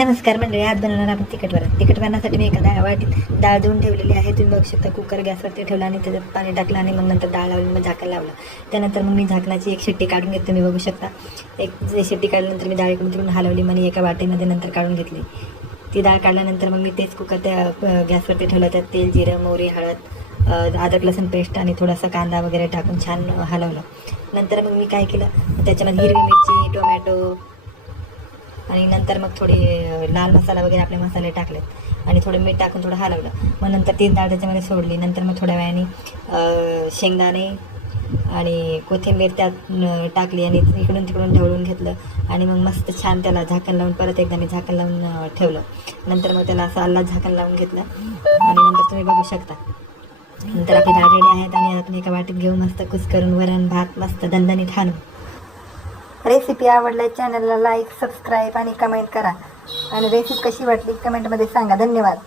नमस्कार मंडळी, आज बनवणार आपण तिखट वरण. तिखट वरणासाठी मी एका वाटीत डाळ धुवून ठेवलेली आहे. तुम्ही बघू शकता कुकर गॅसवरती ठेवला आणि त्याच्यात पाणी टाकलं आणि मग नंतर डाळ लावली, मग झाकण लावलं. त्यानंतर मग मी झाकणाची एक शिट्टी काढून घेतली. तुम्ही बघू शकता एक शिट्टी काढल्यानंतर मी डाळ इकडून तिकडून हलवली आणि एका वाटीमध्ये नंतर काढून घेतली. ती डाळ काढल्यानंतर मग मी तेच कुकर त्या गॅसवरती ठेवलं. त्यात तेल, जिरं, मोहरी, हळद, अद्रक लसूण पेस्ट आणि थोडासा कांदा वगैरे टाकून छान हलवलं. नंतर मग मी काय केलं, त्याच्यामध्ये हिरवी मिरची, टोमॅटो आणि नंतर मग थोडी लाल मसाला वगैरे आपले मसाले टाकलेत आणि थोडं मीठ टाकून थोडं हलवलं. मग नंतर ती डाळ त्याच्यामध्ये सोडली. नंतर मग थोड्या वेळाने शेंगदाणे आणि कोथिंबीर त्यात टाकली आणि इकडून तिकडून ढवळून घेतलं आणि मग मस्त छान त्याला झाकण लावून परत एकदा मी झाकण लावून ठेवलं. नंतर मग त्याला असं अल्ला झाकण लावून घेतलं आणि नंतर तुम्ही बघू शकता नंतर आपली डाळ रेडी आहेत आणि आपण एका वाटीत घेऊन मस्त कुस्करून वरण भात मस्त दणदणीत खाणं. रेसिपी आवडल्या चॅनलला लाईक, सबस्क्राईब आणि कमेंट करा आणि रेसिपी कशी वाटली कमेंटमध्ये सांगा. धन्यवाद.